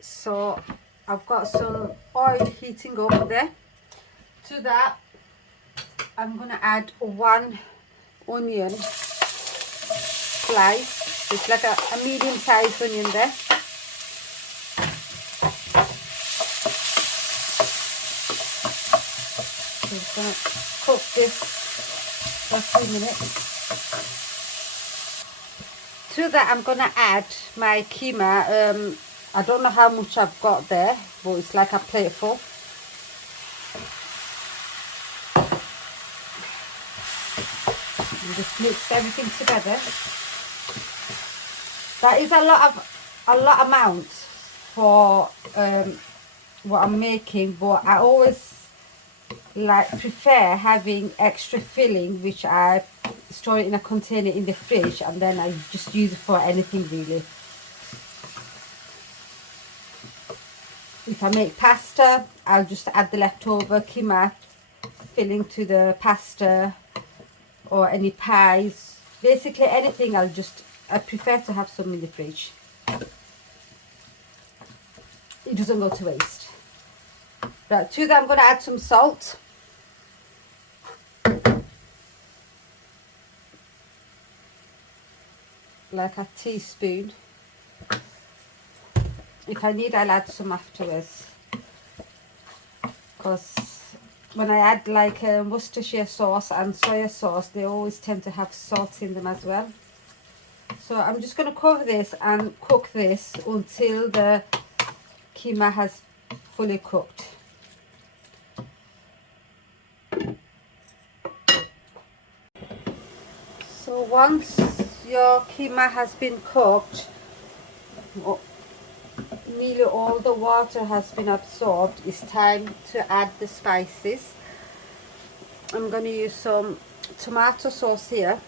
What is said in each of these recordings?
So I've got some oil heating up there. To that, I'm gonna add one onion slice. It's like a medium-sized onion there. So I'm just gonna cook this for a few minutes. To that, I'm gonna add my keema. I don't know how much I've got there, but it's like a plateful. And just mix everything together. That is a lot amount for what I'm making, but I always prefer having extra filling, which I store it in a container in the fridge, and then I just use it for anything really. If I make pasta, I'll just add the leftover keema filling to the pasta, or any pies, basically anything. I prefer to have some in the fridge. It doesn't go to waste. Right, to that I'm going to add some salt. Like a teaspoon. If I need, I'll add some afterwards. Because when I add like Worcestershire sauce and soya sauce, they always tend to have salt in them as well. So I'm just going to cover this and cook this until the keema has fully cooked. So once your keema has been cooked, nearly all the water has been absorbed, it's time to add the spices. I'm going to use some tomato sauce here,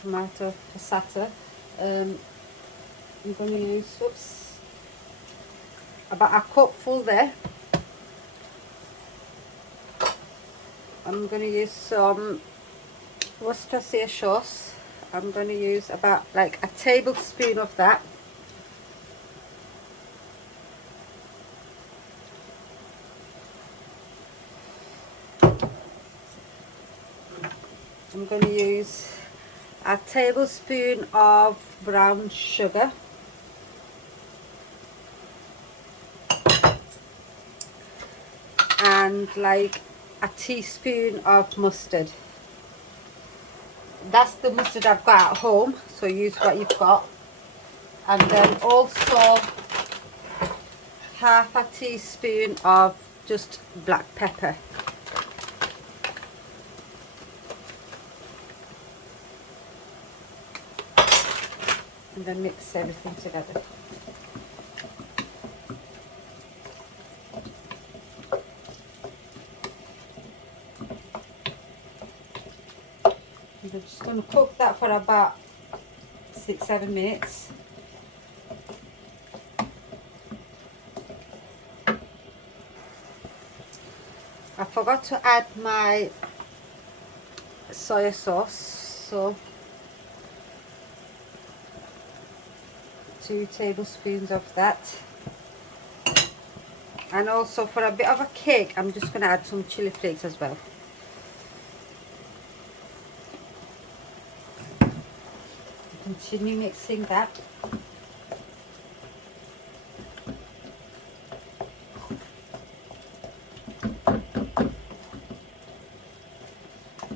tomato passata. I'm going to use about a cupful there. I'm going to use some Worcestershire sauce. I'm going to use about like a tablespoon of that. I'm going to use a tablespoon of brown sugar, and like a teaspoon of mustard. That's the mustard I've got at home, so use what you've got. And then also half a teaspoon of just black pepper. And then mix everything together. I'm just going to cook that for about 6-7 minutes. I forgot to add my soya sauce, so 2 tablespoons of that. And also for a bit of a kick, I'm just going to add some chili flakes as well. Continue mixing that.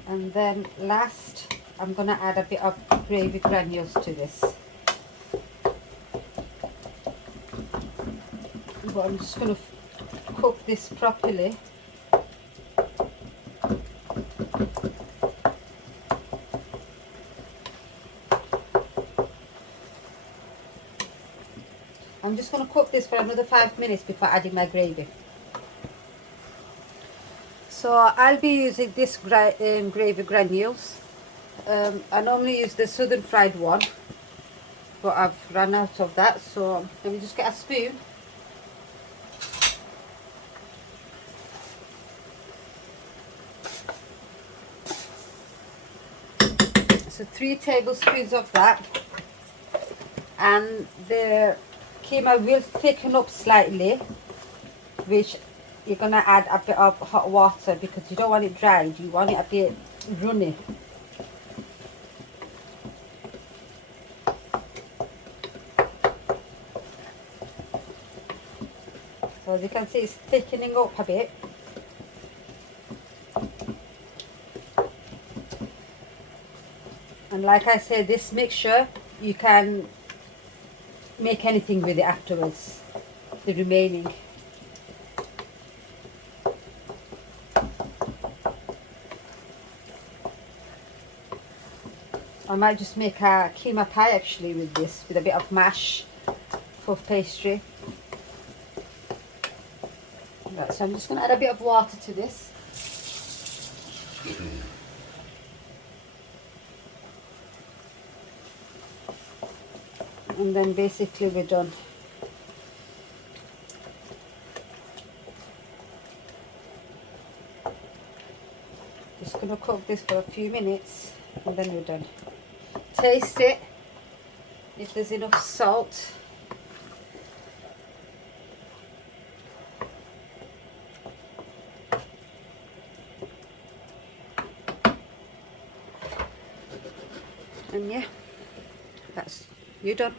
And then last, I'm going to add a bit of gravy granules to this. But I'm just going to cook this properly. I'm just going to cook this for another 5 minutes before adding my gravy. So I'll be using this gravy granules. I normally use the southern fried one, but I've run out of that. So let me just get a spoon. So 3 tablespoons of that. And the keema will thicken up slightly, which you're gonna add a bit of hot water because you don't want it dried, you want it a bit runny. So as you can see, it's thickening up a bit. And like I said, this mixture, you can make anything with it afterwards, the remaining. I might just make a keema pie actually with this, with a bit of mash, puff pastry. Right, so I'm just going to add a bit of water to this. And then basically we're done. Just going to cook this for a few minutes and then we're done. Taste it, if there's enough salt. And yeah, that's you done.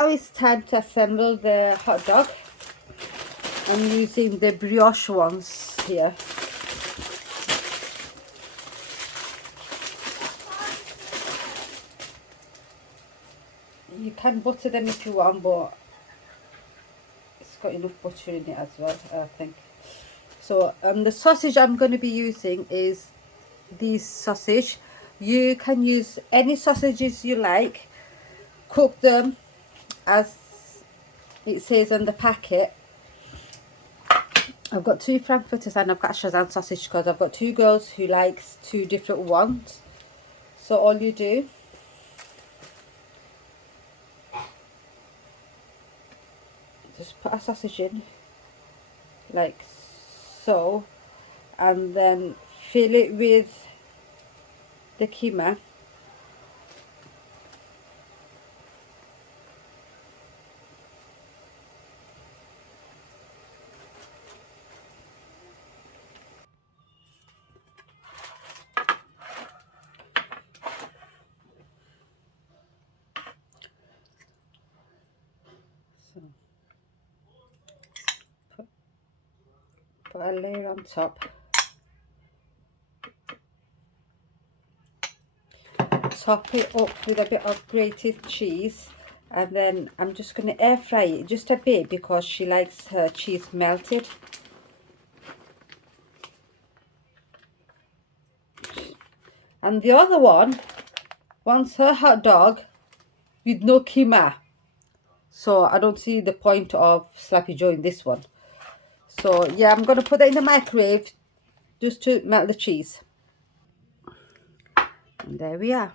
Now it's time to assemble the hot dog. I'm using the brioche ones here. You can butter them if you want, but it's got enough butter in it as well, I think. So the sausage I'm going to be using is this sausage. You can use any sausages you like. Cook them as it says on the packet. I've got 2 frankfurters and I've got a Shazam sausage because I've got 2 girls who likes 2 different ones. So all you do, just put a sausage in like so, and then fill it with the keema. So put a layer on top. Top it up with a bit of grated cheese, and then I'm just going to air fry it just a bit because she likes her cheese melted. And the other one wants her hot dog with no keema, so I don't see the point of Slappy Joe in this one. So yeah, I'm going to put that in the microwave just to melt the cheese. And there we are.